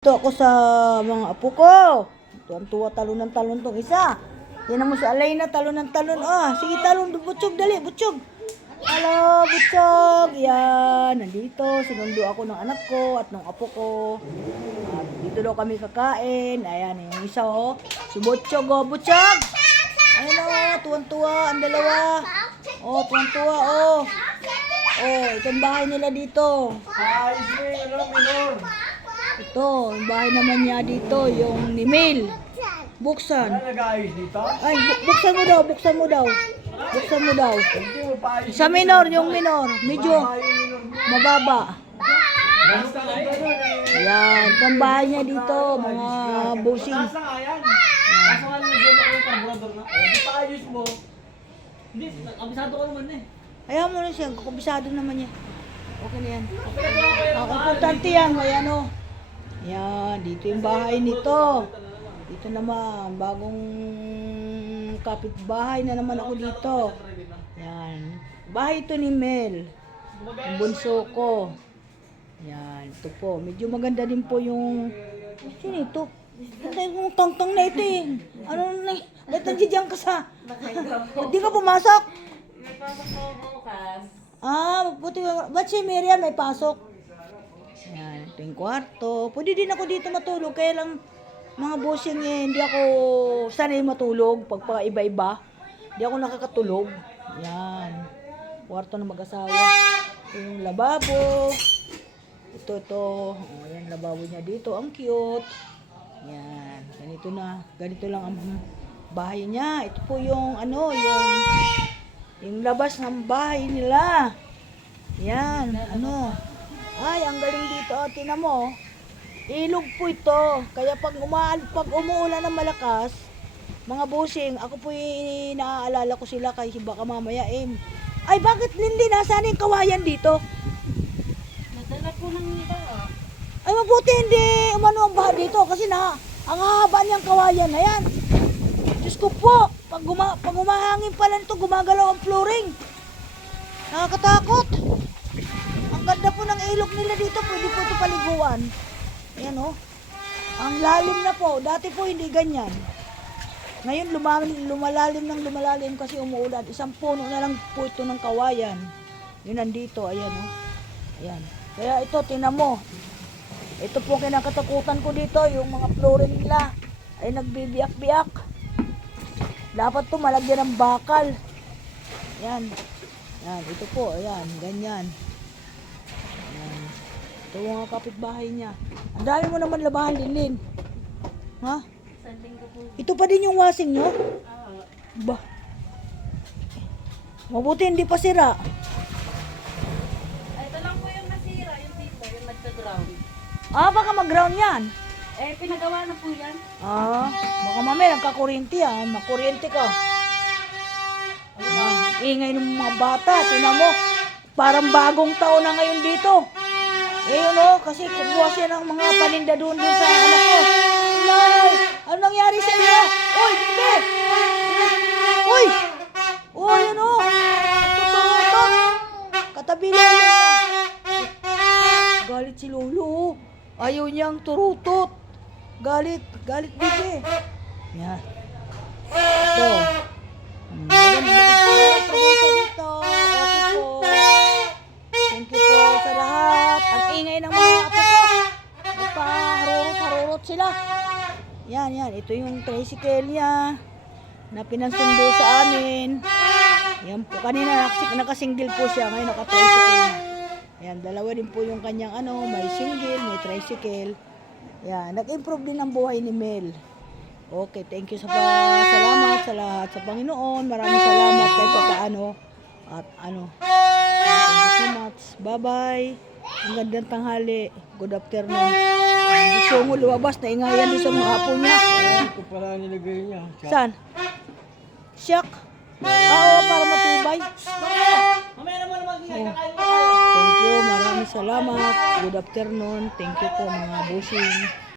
Ito ako sa mga apo ko. Tuwan-tuwa, talon ng talon tong isa. Yan mo si Alayna, talon ng talon. Ah, sige talon, butsyog, dali, butsyog. Hello, butsyog. Yan, nandito. Sinundo ako ng anak ko at ng apo ko. At dito daw kami kakain. Ayan, yung isa oh. Si Butsyog oh, Butsyog. Ayan oh, tuwan-tuwa, ang dalawa. Oh, tuwan-tuwa oh. Oh, itong bahay nila dito. Hi, Minor. Ito, yung bahay naman niya dito, yung ni Mel. Buksan. Ano nag-aayos dito? Ay, buksan mo daw, buksan mo daw. Buksan mo daw. Hindi mo paayos. Sa minor, yung minor. Medyo mababa. Basta ka gano'n eh. Ayan, pambahay niya dito, mga busing. Nasa nga yan. Kaso nga nag-gano ko yung carburetor na. Hindi paayos mo. Hindi, abisado ko naman eh. Ayaw mo na siya, kakabisado naman niya. Okay na yan. Pinagawa ko yan. Ang importante yan, ayan o. Yan, dito yung bahay nito. Dito naman, bagong kapitbahay na naman ako dito. Yan. Bahay ito ni Mel. Yung bunso ko. Yan, ito po. Medyo maganda din po yung... Sino ito? Yung tangtang na ito eh. Ano na? Ba't nandiyan ka sa... Hindi ka pumasok? May pasok po bukas. Ah, buti. Ba't si Miriam may pasok? Yan, ito yung kwarto. Pwede din ako dito matulog. Kaya lang mga bossing eh, hindi ako sanay matulog pag pa iba-iba. Hindi ako nakakatulog. Yan. Kwarto ng mag-asawa. Ito yung lababo. Ito. Oh, yan, lababo niya dito. Ang cute. Yan. Ganito na. Ganito lang ang bahay niya. Ito po yung ano, yung labas ng bahay nila. Yan, ano. Ay, ang galing dito. Tingnan mo. Ilog po ito. Kaya pag umuulan ng malakas, mga busing, ako po naaalala ko sila kasi baka mamaya ay, bakit Lindy? Nasaan yung kawayan dito? Nadala po ng baha. Ay, mabuti hindi umano ang baha dito kasi ang haba niyang kawayan na yan. Diyos ko po, pag umahangin pala nito, gumagalaw ang flooring. Nakakatakot. Ang ganda po ng ilog nila dito, pwede po ito paliguan. Ayan o. Ang lalim na po, dati po hindi ganyan. Ngayon lumalalim kasi umuulan. Isang puno na lang po ito ng kawayan. Yun nandito, ayan o. Ayan. Kaya ito, tingnan mo. Ito po kinakatakutan ko dito, yung mga flooring nila ay nagbibiyak-biyak. Dapat to malagyan ng bakal. Yan. Yan, ito po, ayan, ganyan. Ayan. Ito mga kapitbahay niya. Ang dami mo naman labahan, Linlin. Ha? Sanding ko po. Ito pa din yung washing nyo? Ba? Mabuti hindi pa sira. Ay, ito lang po yung nasira, yung dito, yung nagka-ground. Ah, baka mag-ground yan. Eh, pinagawa na po yan. Ah, baka mamaya nagkakuryente yan. Makuryente ka. Ah, ingay ng mga bata. Tingnan mo. Parang bagong taon na ngayon dito. Eh yun o, kasi kumuha siya ng mga paninda doon sa anak ko. Inay! Ano nangyari sa iyo? Uy, hindi! Uy! Uy, ano? Tuturutot! Katabi lang niya. Galit si Lolo. Ayaw niyang turutot. Galit bibi. Yan. Ito. Magandang dito. Okay po. Thank you po sa lahat. Ang ingay ng mga apo ko. Nagpaharurot-harurot sila. Yan. Ito yung tricycle niya na pinasundo sa amin. Yan po. Kanina nakasingle po siya. Ngayon naka-tricycle na. Yan. Dalawa din po yung kanyang may single, may tricycle. Yan. Nag-improve din ang buhay ni Mel. Okay. Thank you salamat sa lahat sa Panginoon. Maraming salamat kahit pa paano. At thank you so much. Bye-bye. Ang gandang tanghali. Good afternoon. Gusto mo lumabas na ingayan doon sa mga apo niya. Ito pala nilagay niya. Saan? Siyak. Oo, para matibay. Mamaya naman mag-ingay, kakain mo. Thank you. Maraming salamat. Good afternoon. Thank you po mga busing.